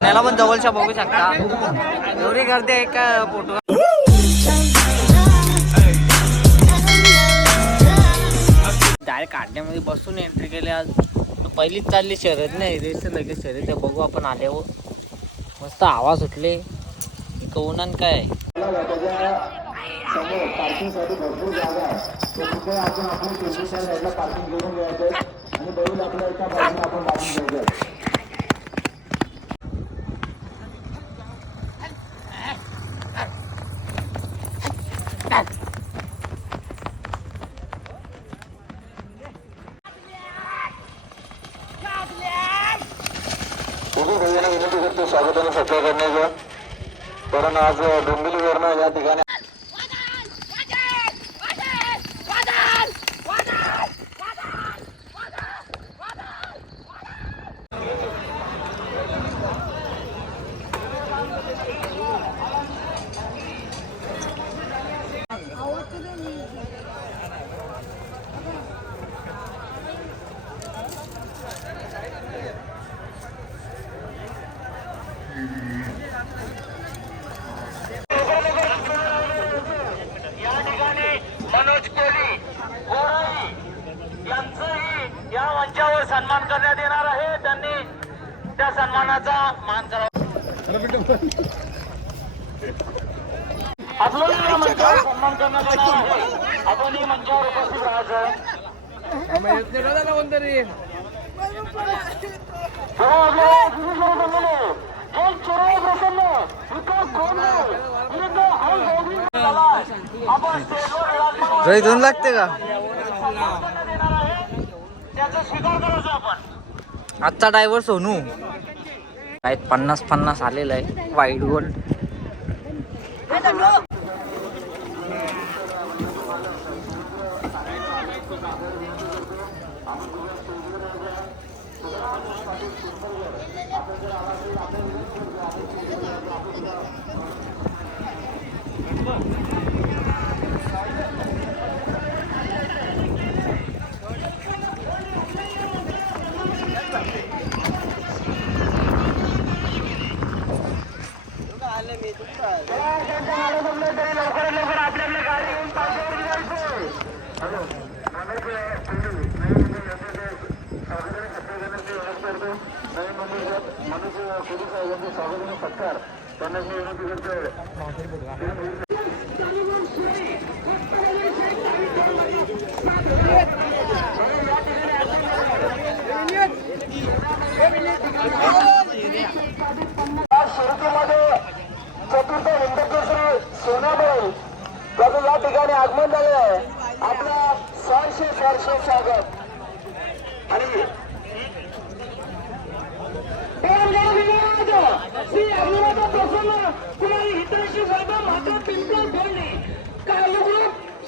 त्याला पण जवळच्या बघू शकता. एवढी गर्दी आहे का फोटो? डायरेक्ट काढण्यामध्ये बसून एंट्री केली आज. पहिलीच चालली शर्यत नाही रेस लगेच शर्यत आहे. बघू आपण आल्यावर मस्त आवाज सुटले कौनान काय? समोर पार्किंगसाठी भरपूर जागा आहे. तर तिथे आपण आपली ट्वेंटी साईडला पार्किंग करून घ्यायचं आणि बैल आपल्या एका बाजूने आपण पार्किंग घ्यायचं तुम्ही भैयाला स्वागताने सत्कार करण्याचं. कारण आज डोंबिवलीवरनं या ठिकाणी या ठिकाणी मनोज कोली गोराई यांचंही या मंचावर सन्मान करण्यात येणार आहे त्यांनी सन्मानाचा मान करावा आपल्याला मंचावर सन्मान आपणही मंचावर उपस्थित राहायचं. आपण दोन लागते का? आपण. आजचा ड्रायव्हर सोनू. काय पन्नास पन्नास आलेलं आहे वाईट गोल्ड Thank you. मनुष्य पोलीस आयोगाचे स्वागत आणि सत्कार त्यांना मी विनंती शर्यतीमध्ये चतुर्थ हिंदकेसरी सोनाबाई याचं या ठिकाणी आगमन झाले आहे आपल्या सहर्षे सहर्षे स्वागत आणि श्री अभिवादा प्रसन्न कुमारी हितैषी वर्ग मात्र पिंपळ बोलणे काळू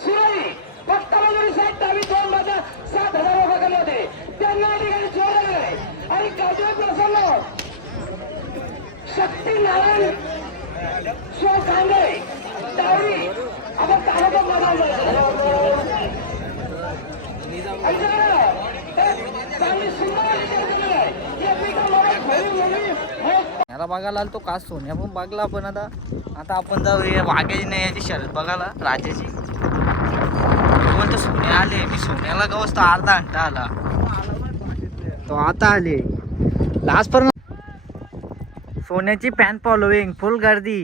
सुराई पट्टाबाजूरी साहेब दहावी दोन माझा सात हजार होते त्यांना ठिकाणी जोर आहे आणि काजू प्रसन्न शक्ती नारायण शो कांगळे तावडी आपण तालुका मैदान याला बघायला आलो तो का सोन्या पण बघला पण आता. आता आपण जाऊ हे वाघ्याची नाही याची शर्यत बघायला राजाची. पण तो सोन्या आले मी सोन्याला गवस तो अर्धा घंटा आला. तो आता आले. लास्ट पर्यंत. सोन्याची फॅन फॉलोविंग फुल गर्दी.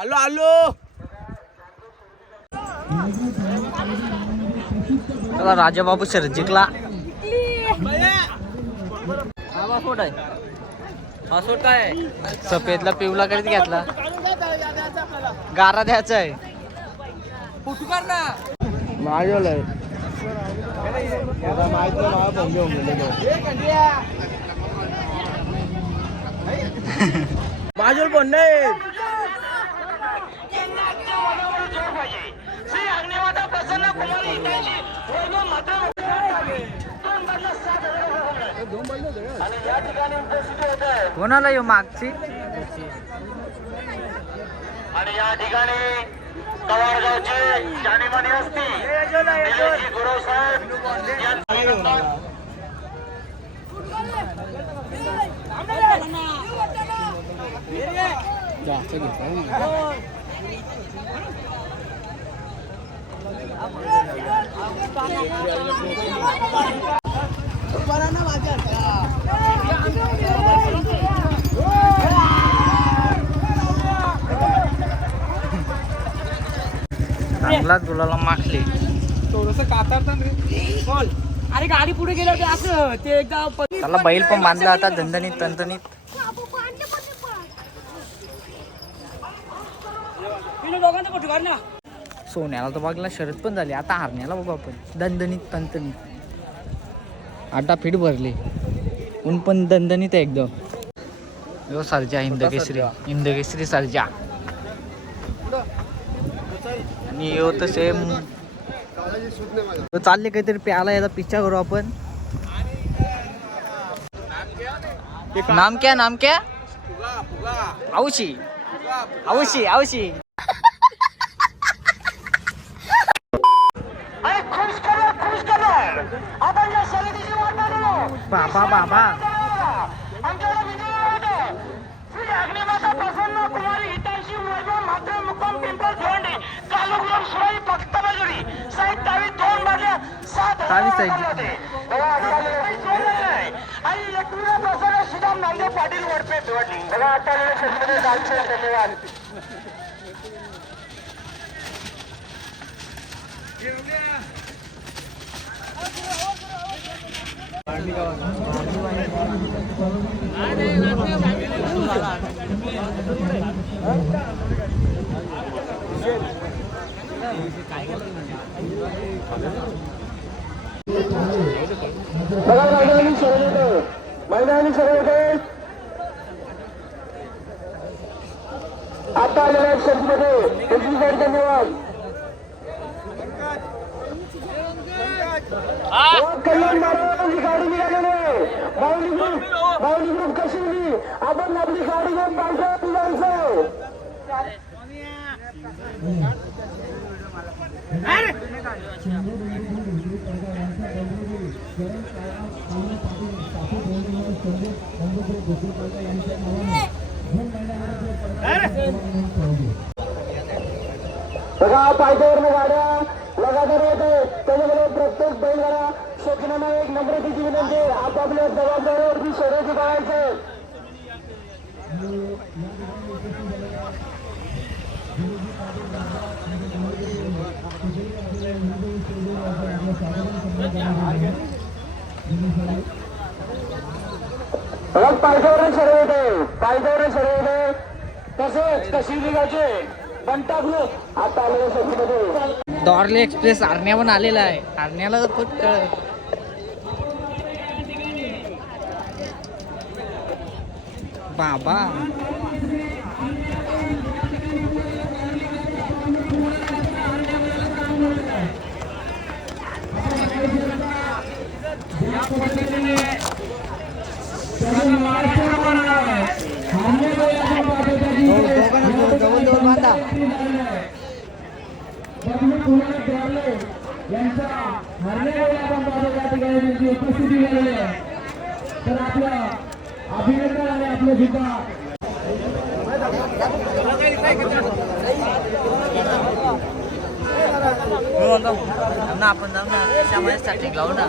आलो आलो. चला राजाबाबू शर्यत जिंकला. आहे? पासपोर्ट काय? सफेदला पिवला करीत घेतला. गारा द्यायचा आहे. बाजूल पण नाही श्री अग्निवादा प्रसन्न कुमारी हितैषी वर्ग मात्र दोन पन्नास सात हजार रुपये आणि या ठिकाणी उपस्थिती होत आहे कोणाला येऊ मागची? आणि या ठिकाणी पवारगावचे जाणीमानी असती निलेशजी गुरव साहेब यांचा चांगला तुला माखले थोडस कातारता रे. बोल. अरे गाडी पुढे गेल्यावर ते असं. ते एकदा प- त्याला बैल पण बांधला आता दणदणीत तणतणीत ना? सोन्याला तर बघला शरद पण झाली. आता हारण्याला बघू आपण. दणदणीत तणतणीत आटा फीट भरले. ऊन पण दणदणीत आहे एकदम. यो सरजा हिंद केसरी. हिंद केसरी सरजा आणि यो तर सेम चालले काहीतरी प्याला याचा पिच्छा करू आपण. नाम क्या नाम क्या? औशी औशी औशी अरे खुश करा खुश करा आता या शर्यतीची वाट लागलो बाबा बाबा आमच्याकडे विजय होतो श्री अग्निमाता प्रसन्न कुमारी हितांशी वैभव मात्र मुक्काम पिंपळ भिवंडी कालुगुरम सुराई फक्त बाजुरी साईड डावी दोन बाजल्या सात डावी हजार side. होते. बघा, खाली काही सोडलं नाही. आणि नामदेव पाटील वडपे भिवंडी बघा आता. धन्यवाद बघा मैदानी शर्यत होते आता आलेल्या धन्यवाद. कल्याण महाराजांची गाडी निघालेली आहे बाहुली ग्रुप बाहुली ग्रुप कशी आपण आपली गाडी घेऊन पाहिजे जायचं बघा पायथ्यावरनं गाड्या। शेतकऱ्यांना एक नम्रतेची विनंती म्हणजे आपापल्या जबाबदारीवरती शर्यती करायचे बघा पायथ्यावरून सर्व आहे पायथ्यावरून सर्व आहे तसेच कशी निघायचे? बंटा ग्रुप आता आलेल्या शर्यतीमध्ये डॉर्ले एक्सप्रेस आरण्यावरून आलेला आहे. आरण्याला तर बाबा. जवळ जवळ यांच्या या ठिकाणी त्यांची उपस्थिती झालेली आहे तर आपल्या अभिनंदन आणि आपलं सुद्धा हो, हो. आपण जाऊ ना. त्यामुळे स्टार्टिंग लावू ना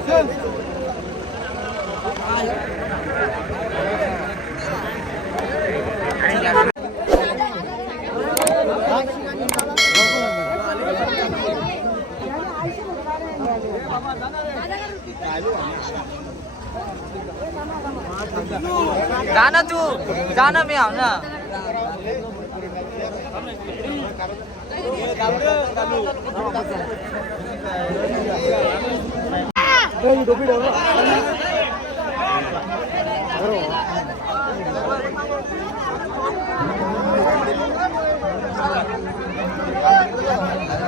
जा ना तू जा ना मी आव ना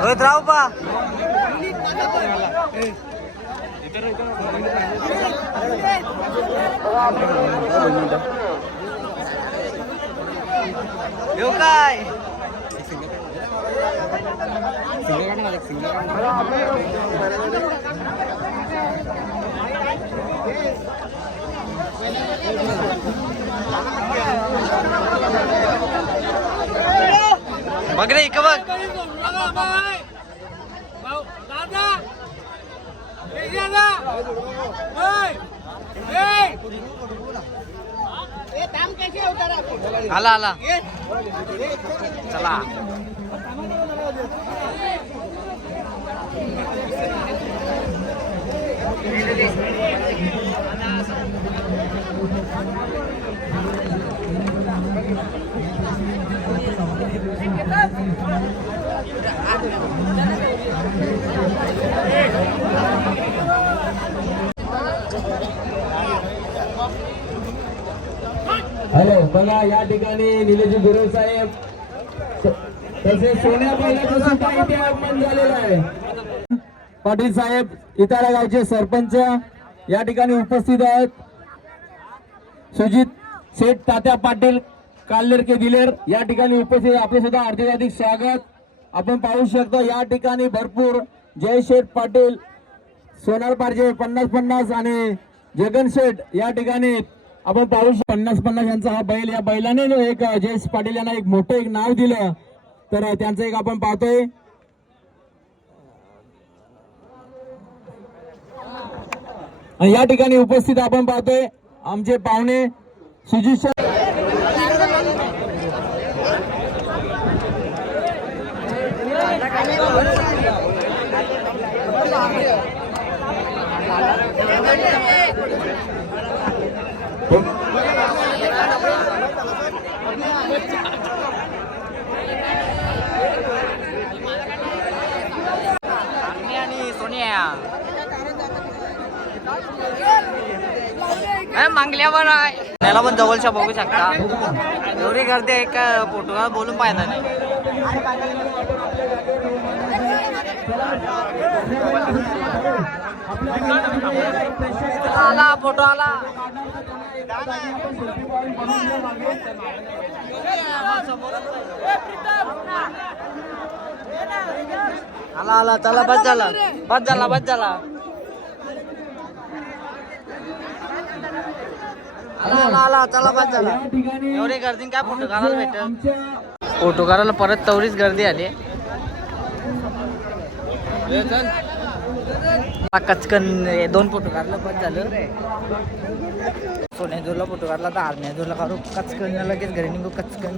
रोहित राव पा येऊ काय? बघ रे इकडं बघ. आला आला। चला। बघा या ठिकाणी निलेजी गुरव साहेब तसेच सोन्या पहिल्याचं सुद्धा इथे आगमन झालेलं आहे. पाटील साहेब इतारा गावचे सरपंच या ठिकाणी उपस्थित आहेत. सुजित शेठ तात्या पाटील काल्लेरके दिलेर या ठिकाणी उपस्थित आपले सुद्धा हार्दिक हार्दिक स्वागत. आपण पाहू शकतो या ठिकाणी भरपूर जय शेठ पाटील सोनार पारजे पन्नास पन्नास आणि जगन शेठ या ठिकाणी आपण पाहू शकतो पन्नास पन्नास यांचा हा बैल या बैलाने एक जयेश पाटील यांना एक मोठं एक नाव दिलं. तर त्यांचं एक आपण पाहतोय. या ठिकाणी उपस्थित आपण पाहतोय आमचे पाहुणे सुजित शेठ मी आणि सोनिया ए, आहे त्याला पण जवळच्या बघू शकता. एवढी गर्दी आहे का फोटो बोलून पाहिजे नाही. आला फोटो आला. आला आला चला बस झाला. बस झाला बस झाला. आला आला आला चला बस झाला या ठिकाणी एवढी गर्दी काय फोटो काढायला फोटो परत तेवढीच गर्दी आली. कचकन हे दोन फोटो काढलं पण झालं. सोन्याजूरला फोटो काढला तर आर्म्याजूरला काढू. कचकन लगेच घरी निघू कचकन.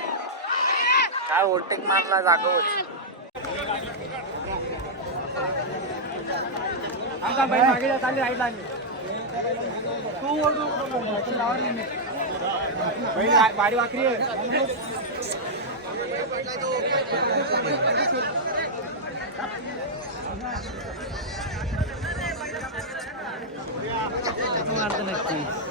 काय ओटेक मारला जागोच. बाडी वाकरी आहे. मारतो नक्की.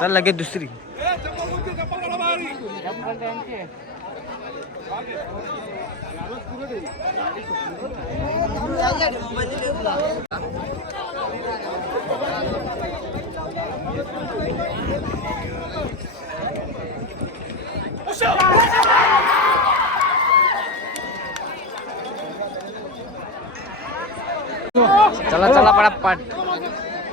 चल लगे दुसरी। चला चला पटापट।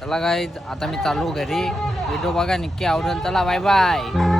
चला काय आता मी चालू घरी. व्हिडिओ बघा नक्की आवडेल. चला बाय बाय